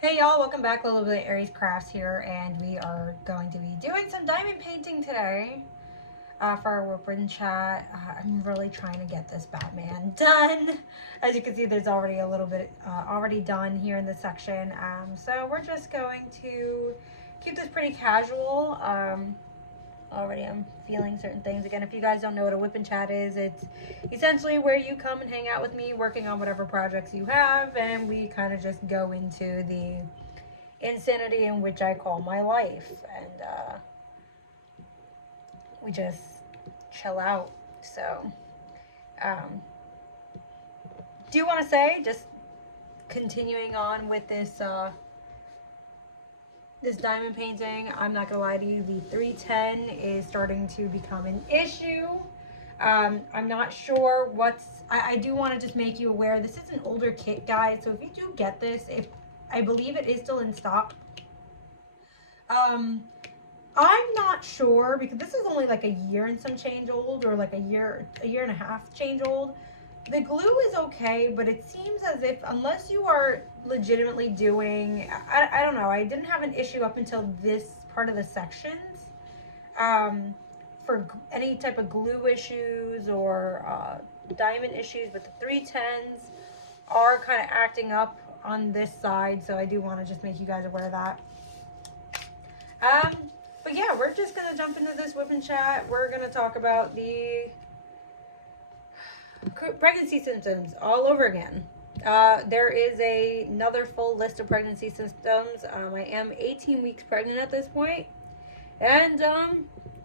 Hey y'all, welcome back. A little bit of Aries Crafts here, and we are going to be doing some diamond painting today for our WIP chat. I'm really trying to get this Batman done. As you can see, there's already a little bit already done here in this section. So we're just going to keep this pretty casual. Already I'm feeling certain things. Again, if you guys don't know what a whip and chat is, it's essentially where you come and hang out with me working on whatever projects you have, and we kind of just go into the insanity in which I call my life, and we just chill out. So, um, do you want to say, just continuing on with this diamond painting, I'm not gonna lie to you, the 310 is starting to become an issue. I'm not sure I do want to just make you aware, this is an older kit, guys, so if you do get this, if I believe it is still in stock. um I'm not sure because this is only like a year and some change old, or like a year and a half change old. The glue is okay, but it seems as if unless you are legitimately doing, I don't know, I didn't have an issue up until this part of the sections, um, for any type of glue issues or diamond issues, but the 310s are kind of acting up on this side, so I do want to just make you guys aware of that. Um, but yeah, we're just gonna jump into this whip and chat. We're gonna talk about the pregnancy symptoms all over again. There is another full list of pregnancy symptoms. I am 18 weeks pregnant at this point, and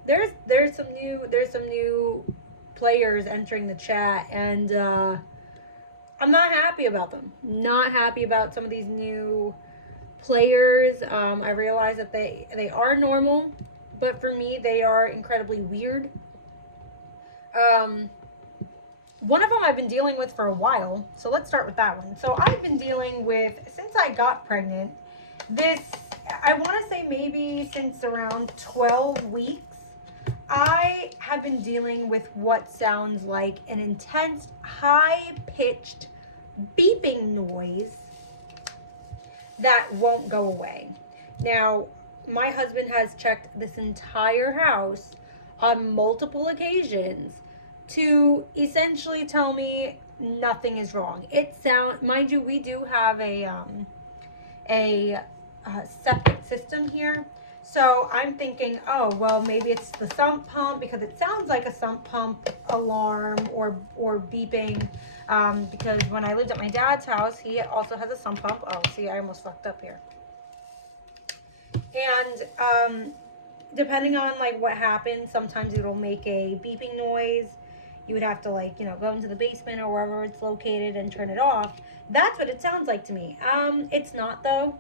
there's some new players entering the chat, and I'm not happy about them. Not happy about some of these new players. I realize that they are normal, but for me they are incredibly weird. Um, One of them I've been dealing with for a while, so let's start with that one. So I've been dealing with, since I got pregnant, this, I want to say maybe since around 12 weeks, I have been dealing with what sounds like an intense, high pitched beeping noise that won't go away. Now, my husband has checked this entire house on multiple occasions to essentially tell me nothing is wrong. It sound, mind you, we do have a septic system here. So I'm thinking, oh well, maybe it's the sump pump because it sounds like a sump pump alarm or beeping. Because when I lived at my dad's house, he also has a sump pump. Oh, see, I almost fucked up here. And depending on like what happens, sometimes it'll make a beeping noise. You would have to like go into the basement or wherever it's located and turn it off. That's what it sounds like to me. It's not though.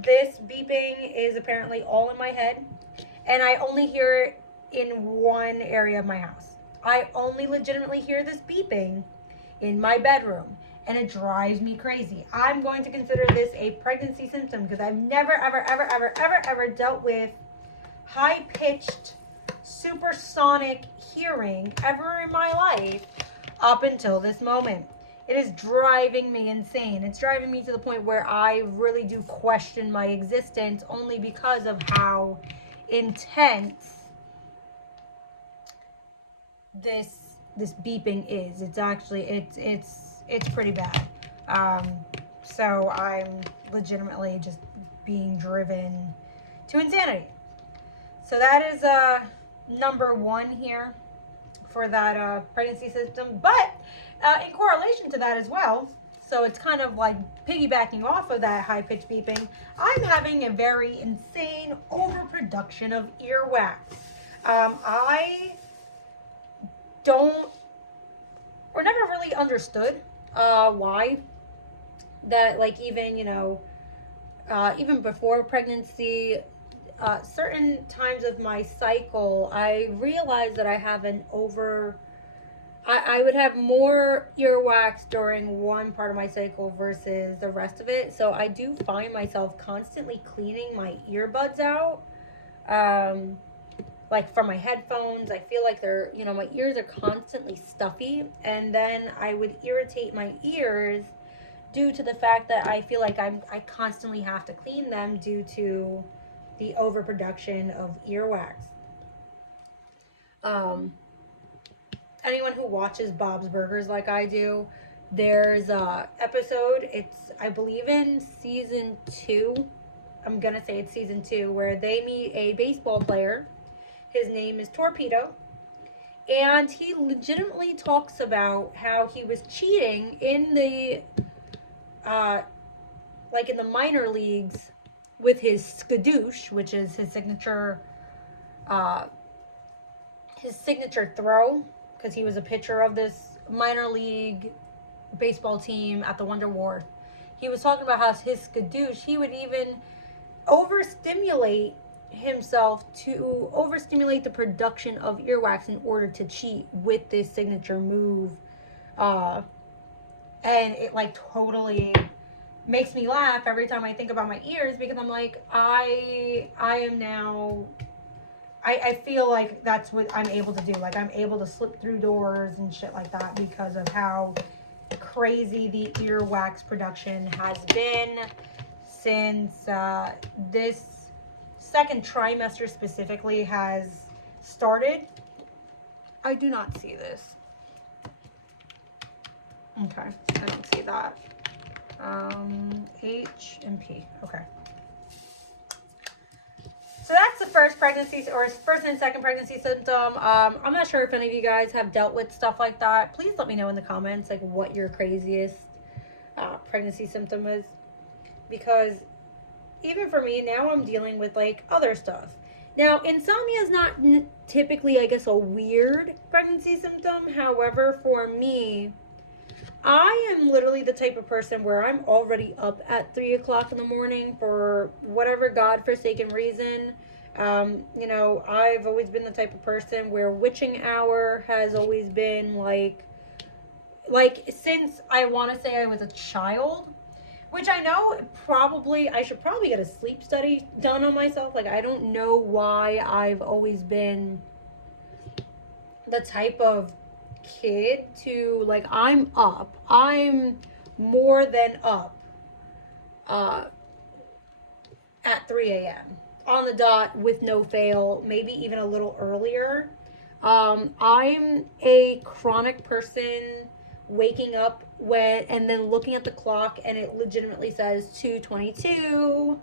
This beeping is apparently all in my head, and I only hear it in one area of my house. I only legitimately hear this beeping in my bedroom, and it drives me crazy. I'm going to consider this a pregnancy symptom because I've never, ever, ever, ever, ever, ever dealt with high pitched, supersonic hearing ever in my life up until this moment. It is driving me insane. It's driving me to the point where I really do question my existence only because of how intense this beeping is. It's actually it's pretty bad. Um, so I'm legitimately just being driven to insanity. So that is number one here for that pregnancy system. But in correlation to that as well, so it's kind of like piggybacking off of that high pitched beeping, I'm having a very insane overproduction of earwax. I don't, or never really understood why that, like, even even before pregnancy, certain times of my cycle, I realized that I have an over. I would have more earwax during one part of my cycle versus the rest of it. So I do find myself constantly cleaning my earbuds out. Um, like from my headphones, I feel like my ears are constantly stuffy. And then I would irritate my ears due to the fact that I feel like I constantly have to clean them due to the overproduction of earwax. Um, Anyone who watches Bob's Burgers like I do, there's a episode. It's I believe in season 2. I'm gonna say it's season 2 where they meet a baseball player. His name is Torpedo, and he legitimately talks about how he was cheating in the uh, like in the minor leagues with his skadoosh, which is uh, his signature throw, because he was a pitcher of this minor league baseball team at the Wonder War. He was talking about how his skadoosh, he would even overstimulate himself to overstimulate the production of earwax in order to cheat with this signature move. And it like totally makes me laugh every time I think about my ears, because I'm like, I am now I feel like that's what I'm able to do. Like, I'm able to slip through doors and shit like that because of how crazy the earwax production has been since this second trimester specifically has started. I do not see this. Okay, I don't see that. H and P. Okay. So that's the first pregnancy, or first and second pregnancy symptom. I'm not sure if any of you guys have dealt with stuff like that. Please let me know in the comments, like, what your craziest pregnancy symptom is. Because even for me, now I'm dealing with, like, other stuff. Now, insomnia is not typically, I guess, a weird pregnancy symptom. However, for me, I am literally the type of person where I'm already up at 3 o'clock in the morning for whatever godforsaken reason. I've always been the type of person where witching hour has always been like since I want to say I was a child, which I know I should probably get a sleep study done on myself. Like, I don't know why I've always been the type of kid to, like, I'm more than up at 3 a.m. on the dot with no fail, maybe even a little earlier. I'm a chronic person, waking up and then looking at the clock and it legitimately says 2:22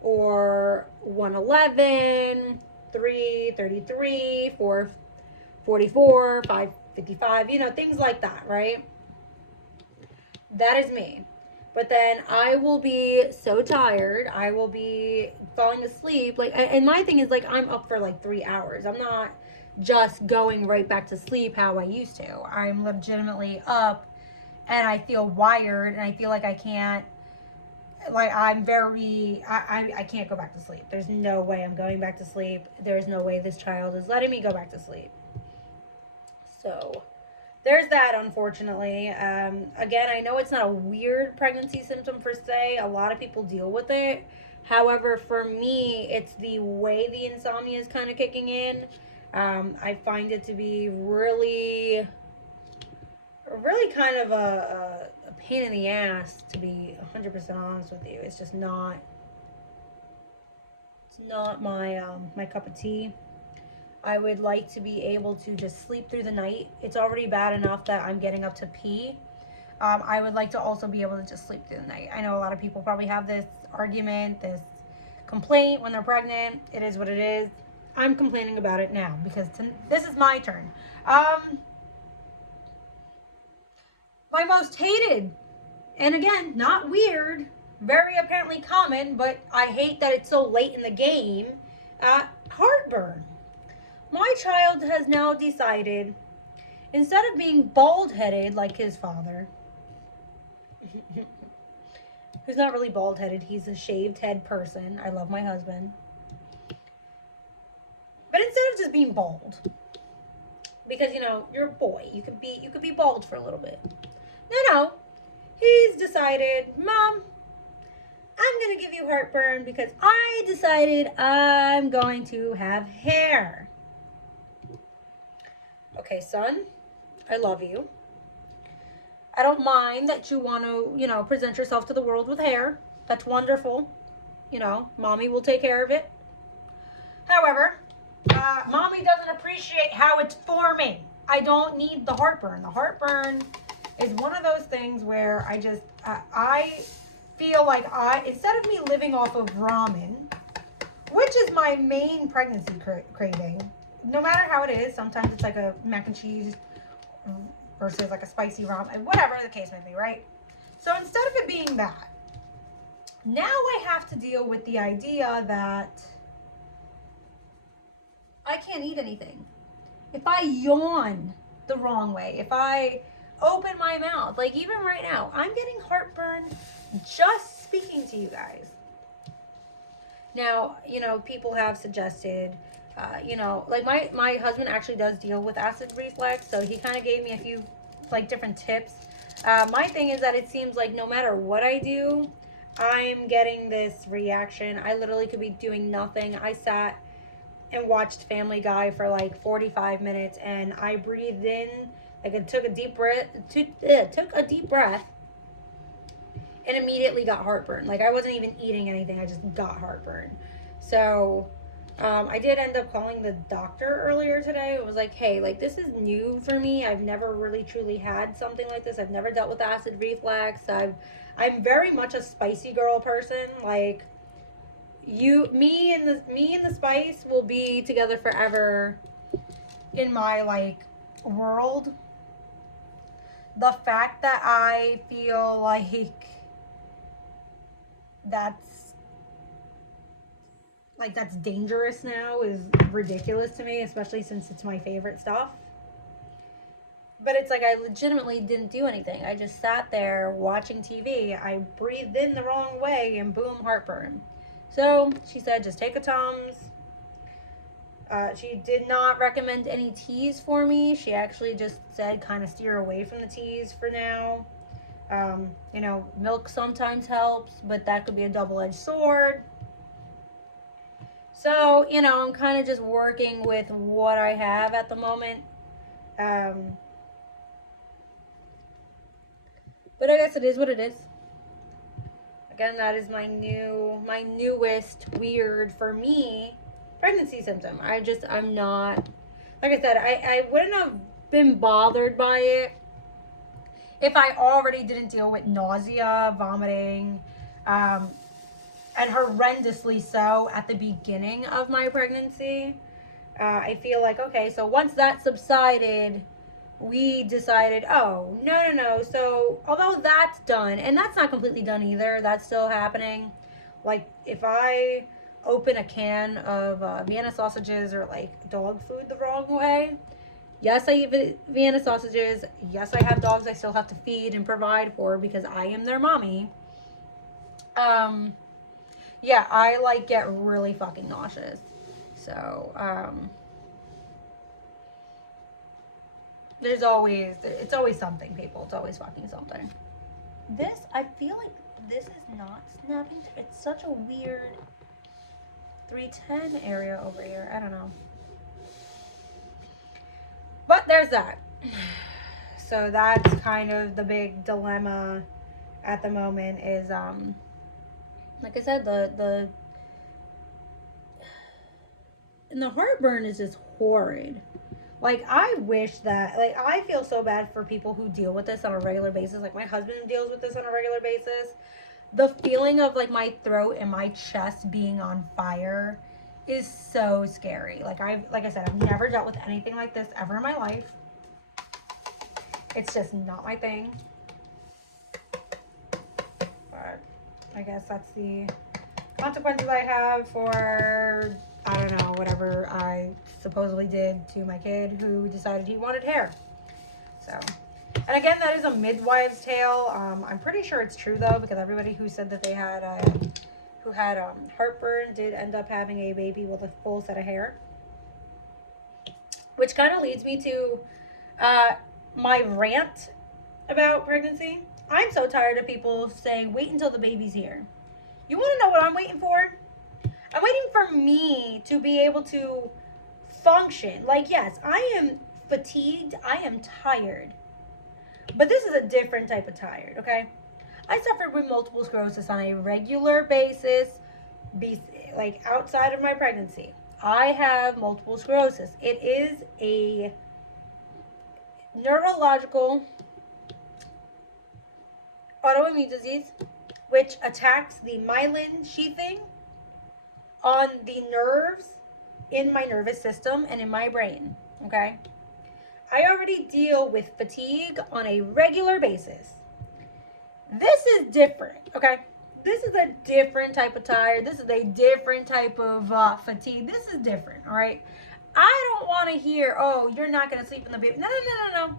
or 1:11, 3:33, 4:44, 5:55, things like that, right? That is me. But then I will be so tired, I will be falling asleep. Like, and my thing is, like, I'm up for like 3 hours. I'm not just going right back to sleep how I used to. I'm legitimately up and I feel wired and I feel like I can't, like, I can't go back to sleep. There's no way I'm going back to sleep. There's no way this child is letting me go back to sleep. So there's that, unfortunately. Again, I know it's not a weird pregnancy symptom per se. A lot of people deal with it. However, for me, it's the way the insomnia is kind of kicking in. I find it to be really, really kind of a pain in the ass, to be 100% honest with you. It's just not. It's not my cup of tea. I would like to be able to just sleep through the night. It's already bad enough that I'm getting up to pee. I would like to also be able to just sleep through the night. I know a lot of people probably have this argument, this complaint when they're pregnant. It is what it is. I'm complaining about it now because this is my turn. My most hated, and again, not weird, very apparently common, but I hate that it's so late in the game, heartburn. My child has now decided, instead of being bald-headed like his father, who's not really bald-headed, he's a shaved head person. I love my husband. But instead of just being bald, because, you're a boy, you could be bald for a little bit. No, he's decided, Mom, I'm going to give you heartburn because I decided I'm going to have hair. Okay, son, I love you. I don't mind that you want to, present yourself to the world with hair. That's wonderful. Mommy will take care of it. However, mommy doesn't appreciate how it's forming. I don't need the heartburn. The heartburn is one of those things where I feel like instead of me living off of ramen, which is my main pregnancy craving, no matter how it is, sometimes it's like a mac and cheese versus like a spicy ramen, whatever the case may be, right? So instead of it being that, now I have to deal with the idea that I can't eat anything. If I yawn the wrong way, if I open my mouth, like even right now, I'm getting heartburn just speaking to you guys. Now, people have suggested, like my husband actually does deal with acid reflux, so he kind of gave me a few like different tips. My thing is that it seems like no matter what I do, I'm getting this reaction. I literally could be doing nothing. I sat and watched Family Guy for like 45 minutes, and I breathed in, like I took a deep breath, and immediately got heartburn. Like I wasn't even eating anything, I just got heartburn. So I did end up calling the doctor earlier today. It was like, hey, like this is new for me. I've never really truly had something like this. I've never dealt with acid reflux. I'm very much a spicy girl person. Like me and the spice will be together forever in my like world. The fact that I feel like that's dangerous now is ridiculous to me, especially since it's my favorite stuff. But it's like I legitimately didn't do anything. I just sat there watching TV. I breathed in the wrong way and boom, heartburn. So she said, just take a Tums. She did not recommend any teas for me. She actually just said kind of steer away from the teas for now. Milk sometimes helps, but that could be a double-edged sword. So, I'm kind of just working with what I have at the moment. But I guess it is what it is. Again, that is my newest weird for me pregnancy symptom. I'm not, like I said, I wouldn't have been bothered by it if I already didn't deal with nausea, vomiting, and horrendously so at the beginning of my pregnancy. I feel like, okay, so once that subsided, we decided, oh, no. So, although that's done, and that's not completely done either, that's still happening. Like, if I open a can of Vienna sausages or, like, dog food the wrong way, yes, I eat Vienna sausages. Yes, I have dogs I still have to feed and provide for because I am their mommy. Yeah, I, like, get really fucking nauseous. So, it's always something, people. It's always fucking something. I feel like this is not snapping. It's such a weird 310 area over here. I don't know. But there's that. So that's kind of the big dilemma at the moment is, like I said, and the heartburn is just horrid. Like, I wish that, like, I feel so bad for people who deal with this on a regular basis. Like, my husband deals with this on a regular basis. The feeling of, like, my throat and my chest being on fire is so scary. Like I said, I've never dealt with anything like this ever in my life. It's just not my thing. But I guess that's the consequences I have for, I don't know, whatever I supposedly did to my kid who decided he wanted hair. So, and again, that is a midwife's tale. I'm pretty sure it's true though, because everybody who said that they had heartburn did end up having a baby with a full set of hair. Which kind of leads me to my rant about pregnancy. I'm so tired of people saying, wait until the baby's here. You want to know what I'm waiting for? I'm waiting for me to be able to function. Like, yes, I am fatigued. I am tired. But this is a different type of tired, okay? I suffered with multiple sclerosis on a regular basis, like outside of my pregnancy. I have multiple sclerosis. It is a neurological autoimmune disease which attacks the myelin sheathing on the nerves in my nervous system and in my brain. Okay? I already deal with fatigue on a regular basis. This is different, okay? This is a different type of tired. This is a different type of fatigue. This is different, all right? I don't want to hear, oh, you're not going to sleep in the baby. No, no, no, no, no.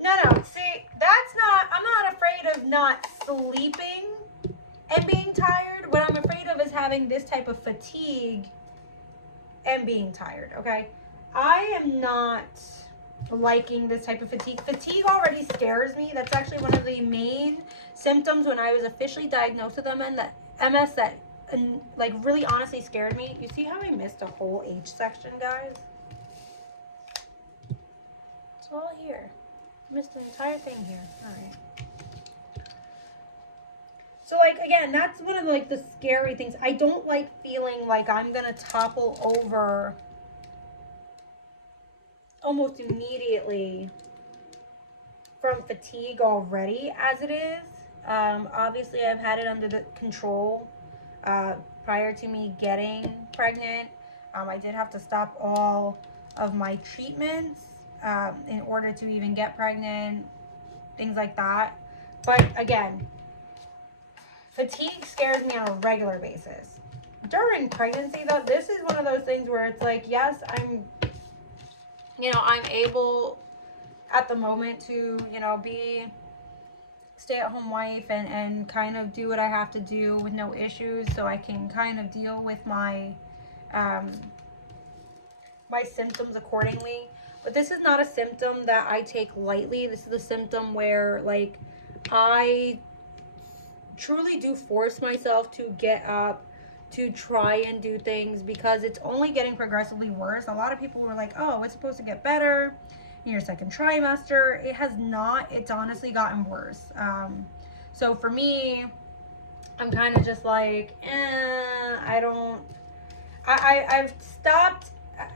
No, no. See, that's not, I'm not afraid of not sleeping and being tired. What I'm afraid of is having this type of fatigue and being tired, okay? I am not liking this type of fatigue. Fatigue already scares me. That's actually one of the main symptoms when I was officially diagnosed with MS that like really honestly scared me. You see how I missed a whole H section, guys? It's all here. I missed the entire thing here. All right. So like again, that's one of like the scary things. I don't like feeling like I'm gonna topple over almost immediately from fatigue already as it is. Obviously, I've had it under the control prior to me getting pregnant. I did have to stop all of my treatments in order to even get pregnant, things like that. But again, fatigue scares me on a regular basis. During pregnancy, though, this is one of those things where it's like, yes, I'm able at the moment to, be stay-at-home wife and kind of do what I have to do with no issues, so I can kind of deal with my my symptoms accordingly. But this is not a symptom that I take lightly. This is a symptom where like I truly do force myself to get up to try and do things because it's only getting progressively worse. A lot of people were like, oh, it's supposed to get better in your second trimester. It has not. It's honestly gotten worse. So for me, I'm kind of just like, I've stopped.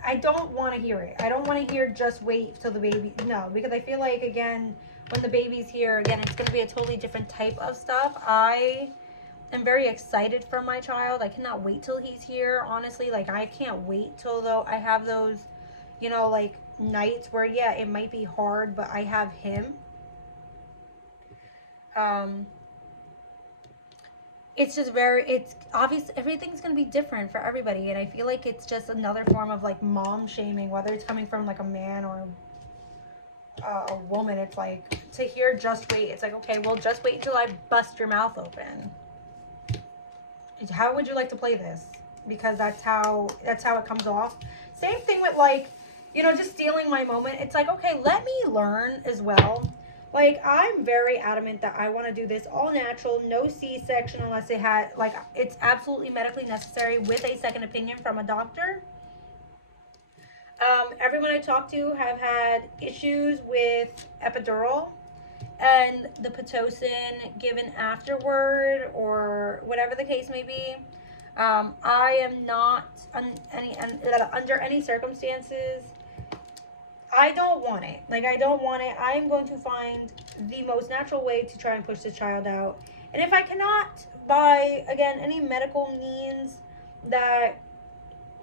I don't want to hear it. I don't want to hear just wait till the baby. No, because I feel like, again, when the baby's here, again, it's going to be a totally different type of stuff. I am very excited for my child. I cannot wait till he's here, honestly. Like, I can't wait till, though, I have those, like, nights where, yeah, it might be hard, but I have him. It's just it's obvious everything's going to be different for everybody, and I feel like it's just another form of, like, mom shaming, whether it's coming from, like, a man or a woman. It's like, to hear just wait, it's like, okay, well, just wait until I bust your mouth open. How would you like to play this? Because that's how it comes off. Same thing with, like, just stealing my moment. It's like, okay, let me learn as well. Like, I'm very adamant that I want to do this all natural, no C-section unless it's absolutely medically necessary with a second opinion from a doctor. Everyone I talk to have had issues with epidural and the Pitocin given afterward or whatever the case may be. I am not under any circumstances. I don't want it. Like, I don't want it. I am going to find the most natural way to try and push the child out. And if I cannot, by, again, any medical means that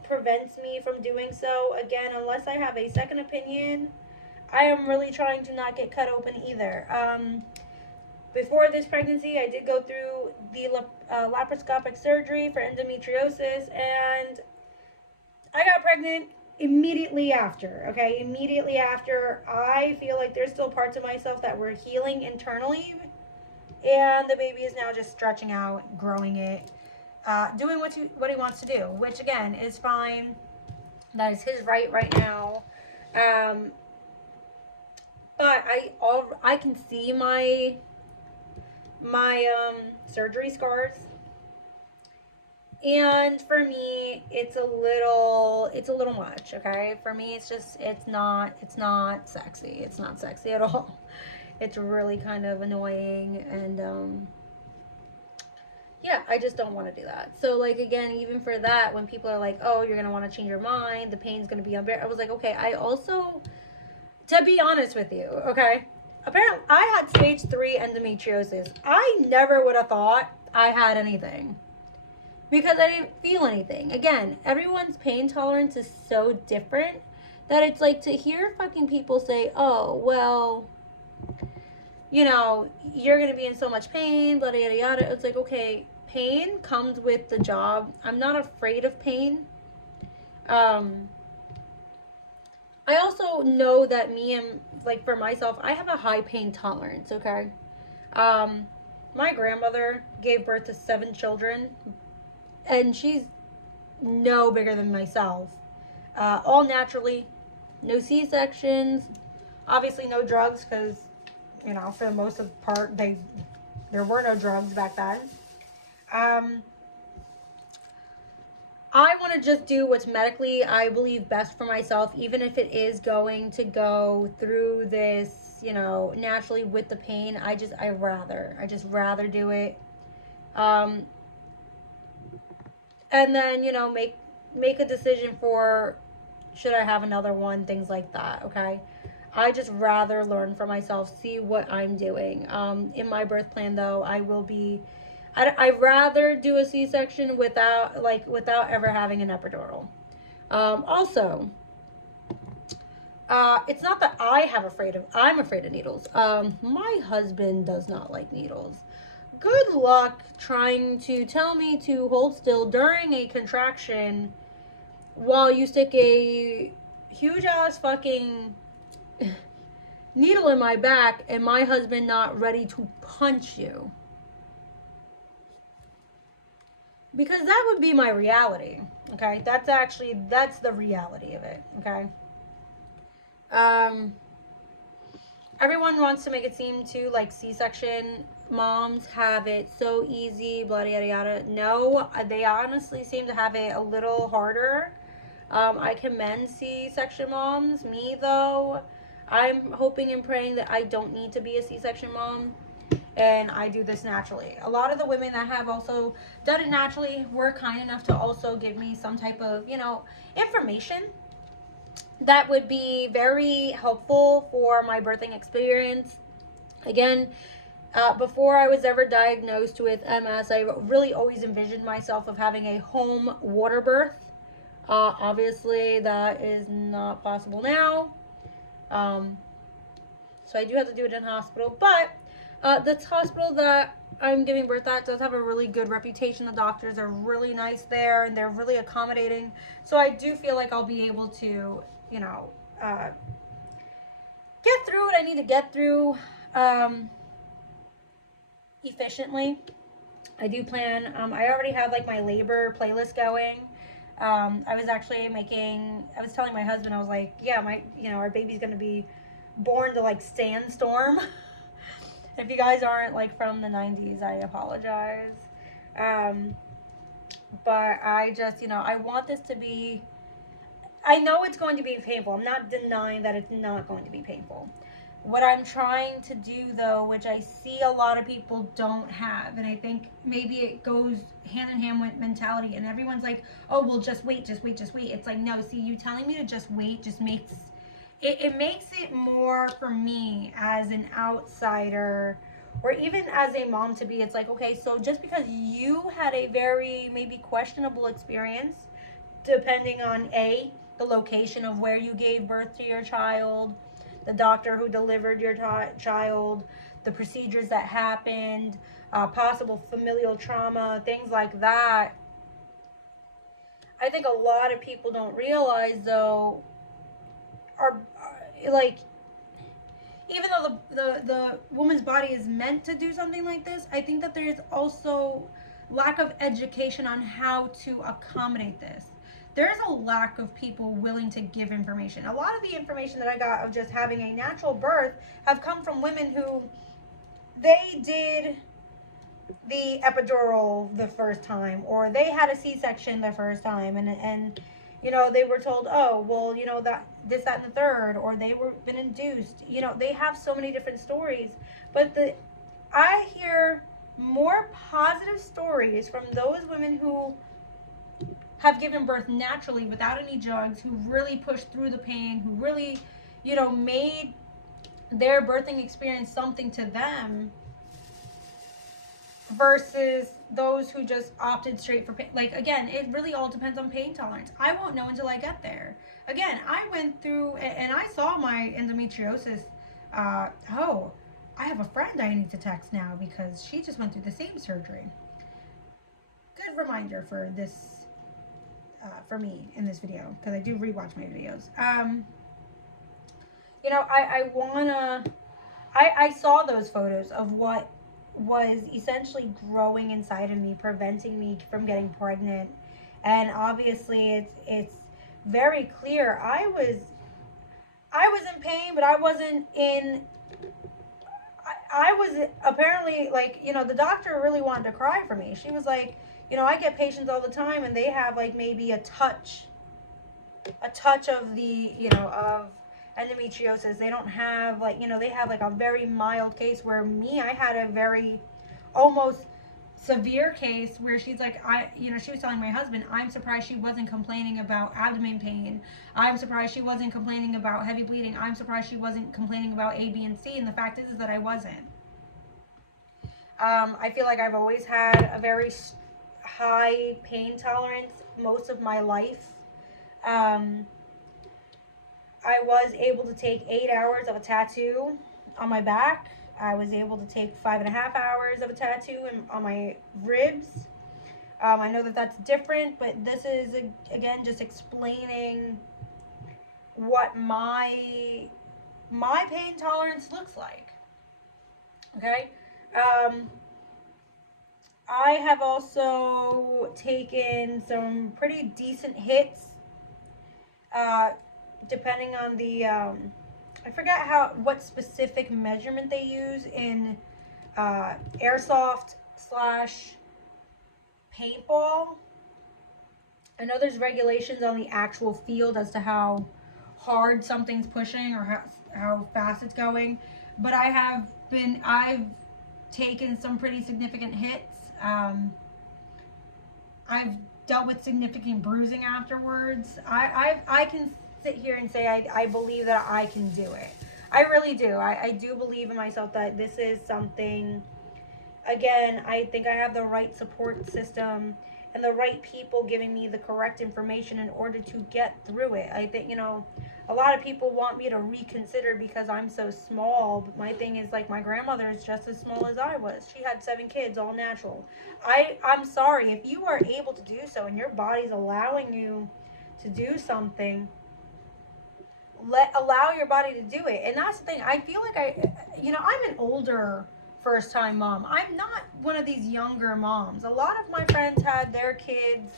prevents me from doing so, again, unless I have a second opinion, I am really trying to not get cut open either. Before this pregnancy, I did go through the laparoscopic surgery for endometriosis, and I got pregnant immediately after. Okay, immediately after. I feel like there's still parts of myself that were healing internally, and the baby is now just stretching out, growing it, doing what he wants to do, which again is fine. That is his right now. But I can see my surgery scars, and for me it's a little much. Okay, for me it's not sexy. It's not sexy at all. It's really kind of annoying, and yeah, I just don't want to do that. So, like, again, even for that, when people are like, oh, you're going to want to change your mind, the pain's going to be unbearable, I was like, okay, I also, to be honest with you, okay, apparently I had stage 3 endometriosis. I never would have thought I had anything because I didn't feel anything. Again, everyone's pain tolerance is so different that it's like to hear fucking people say, oh, well, you know, you're going to be in so much pain, yada, yada, yada. It's like, okay, pain comes with the job. I'm not afraid of pain. Um, I also know that me and, like, for myself, I have a high pain tolerance, okay? Um, my grandmother gave birth to 7 children, and she's no bigger than myself. All naturally, no C-sections, obviously no drugs because, you know, for the most of the part, there were no drugs back then. Um, I want to just do what's medically, I believe, best for myself, even if it is going to go through this, you know, naturally with the pain. I just rather do it. Um, and then, you know, make a decision for should I have another one, things like that, okay? I just rather learn for myself, see what I'm doing. In my birth plan, though, I will be. I'd rather do a C-section without ever having an epidural. Also, it's not that I'm afraid of needles. My husband does not like needles. Good luck trying to tell me to hold still during a contraction while you stick a huge ass fucking needle in my back and my husband not ready to punch you. Because that would be my reality. Okay? That's the reality of it. Okay? Um Everyone wants to make it seem to like C-section moms have it so easy, blah yada yada. No, they honestly seem to have it a little harder. I commend C-section moms. Me though, I'm hoping and praying that I don't need to be a C-section mom, and I do this naturally. A lot of the women that have also done it naturally were kind enough to also give me some type of, you know, information that would be very helpful for my birthing experience. Again, before I was ever diagnosed with MS, I really always envisioned myself of having a home water birth. Obviously, that is not possible now. Um, so I do have to do it in hospital. But this hospital that I'm giving birth at does have a really good reputation. The doctors are really nice there, and they're really accommodating. So I do feel like I'll be able to, you know, get through what I need to get through efficiently. I do plan. I already have like my labor playlist going. I was actually I was telling my husband, I was like, yeah, our baby's gonna be born to like sandstorm. If you guys aren't like from the 90s, I apologize. Um, but I just, I want this to be, I know it's going to be painful. I'm not denying that it's not going to be painful. What I'm trying to do, though, which I see a lot of people don't have, and I think maybe it goes hand in hand with mentality, and everyone's like, oh, well, just wait, just wait, just wait. It's like, no, see, you telling me to just wait just makes it makes it more for me as an outsider or even as a mom to be. It's like, okay, so just because you had a very maybe questionable experience, depending on the location of where you gave birth to your child, the doctor who delivered your child, the procedures that happened, possible familial trauma, things like that. I think a lot of people don't realize, though, are like, even though the woman's body is meant to do something like this, I think that there is also lack of education on how to accommodate this. There's a lack of people willing to give information. A lot of the information that I got of just having a natural birth have come from women who they did the epidural the first time, or they had a C-section the first time, and they were told, oh, well, this, that, and the third, or they were been induced. You know, they have so many different stories. But I hear more positive stories from those women who have given birth naturally without any drugs, who really pushed through the pain, who really, you know, made their birthing experience something to them, versus those who just opted straight for pain. Like, again, it really all depends on pain tolerance. I won't know until I get there. Again, I went through and I saw my endometriosis. Oh, I have a friend I need to text now because she just went through the same surgery. Good reminder for this, for me in this video, because I do rewatch my videos. You know, I saw those photos of what was essentially growing inside of me, preventing me from getting pregnant. And obviously it's very clear I was in pain, but I wasn't in I was apparently, like, you know, the doctor really wanted to cry for me. She was like, you know, I get patients all the time and they have like maybe a touch of the, you know, of endometriosis. They don't have, like, you know, they have like a very mild case, where me, I had a very almost severe case where she's like, you know, she was telling my husband, I'm surprised she wasn't complaining about abdomen pain. I'm surprised she wasn't complaining about heavy bleeding. I'm surprised she wasn't complaining about A, B, and C. And the fact is that I wasn't. I feel like I've always had a very high pain tolerance most of my life. Um, I was able to take 8 hours of a tattoo on my back. I was able to take 5.5 hours of a tattoo on my ribs. I know that that's different, but this is, again, just explaining what my pain tolerance looks like. Okay? I have also taken some pretty decent hits, depending on the, I forgot what specific measurement they use in airsoft slash paintball. I know there's regulations on the actual field as to how hard something's pushing or how fast it's going, but I've taken some pretty significant hits. I've dealt with significant bruising afterwards. I can sit here and say I believe that I can do it. I really do. I do believe in myself that this is something. Again, I think I have the right support system and the right people giving me the correct information in order to get through it. I think, you know, a lot of people want me to reconsider because I'm so small, but my thing is, like, my grandmother is just as small as I was. She had 7 kids, all natural. I'm sorry, if you are able to do so and your body's allowing you to do something, allow your body to do it. And that's the thing. I feel like I'm an older first time mom. I'm not one of these younger moms. A lot of my friends had their kids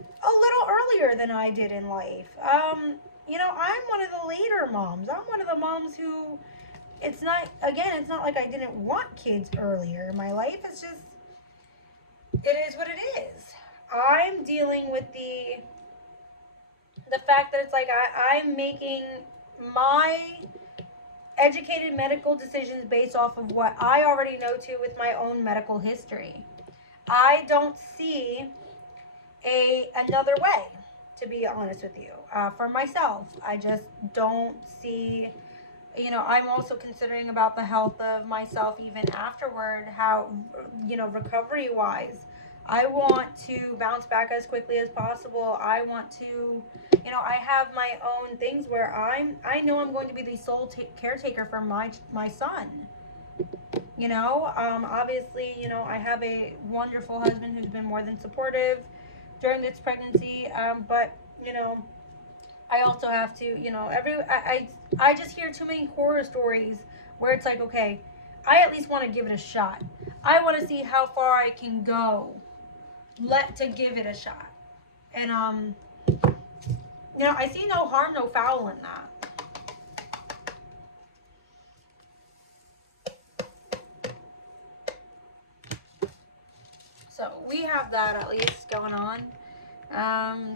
a little earlier than I did in life. You know, I'm one of the later moms. I'm one of the moms who, it's not like I didn't want kids earlier in my life. It's just, it is what it is. I'm dealing with the fact that it's like I'm making my educated medical decisions based off of what I already know too with my own medical history. I don't see another way, to be honest with you. For myself, I just don't see, you know, I'm also considering about the health of myself even afterward, how, you know, recovery wise. I want to bounce back as quickly as possible. I want to, you know, I have my own things where I know I'm going to be the sole caretaker for my son. You know, obviously, you know, I have a wonderful husband who's been more than supportive during this pregnancy. But, you know, I also have to, you know, I just hear too many horror stories where it's like, okay, I at least want to give it a shot. I want to see how far I can go. To give it a shot. And you know, I see no harm, no foul in that. So we have that at least going on. I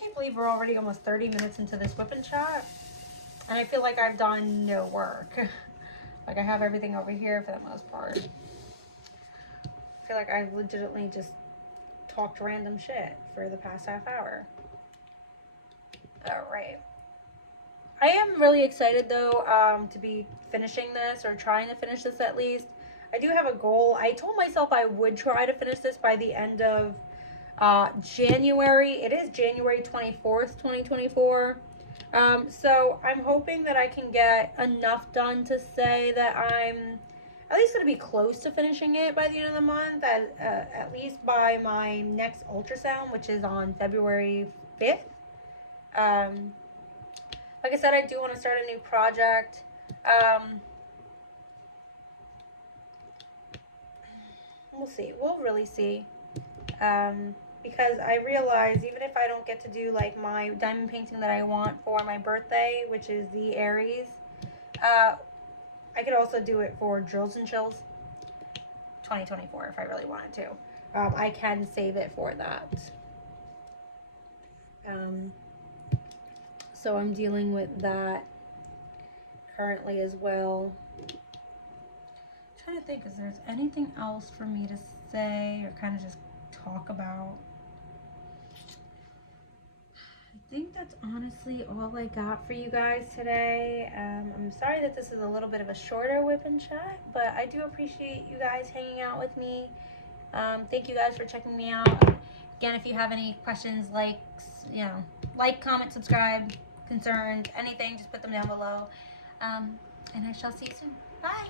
can't believe we're already almost 30 minutes into this whip and chat. And I feel like I've done no work. Like I have everything over here for the most part. I feel like I've legitimately just talked random shit for the past half hour. All right. I am really excited though to be finishing this, or trying to finish this at least. I do have a goal. I told myself I would try to finish this by the end of January. It is January 24th, 2024. So I'm hoping that I can get enough done to say that I'm at least going to be close to finishing it by the end of the month, at least by my next ultrasound, which is on February 5th. Like I said, I do want to start a new project. We'll see. We'll really see. Because I realize even if I don't get to do like my diamond painting that I want for my birthday, which is the Aries, I could also do it for Drills and Chills 2024 if I really wanted to. I can save it for that. So I'm dealing with that currently as well. I'm trying to think, is there anything else for me to say or kind of just talk about? I think that's honestly all I got for you guys today. I'm sorry that this is a little bit of a shorter whip and chat, but I do appreciate you guys hanging out with me. Thank you guys for checking me out. Again, if you have any questions, likes, like, comment, subscribe, concerns, anything, just put them down below. And I shall see you soon. Bye.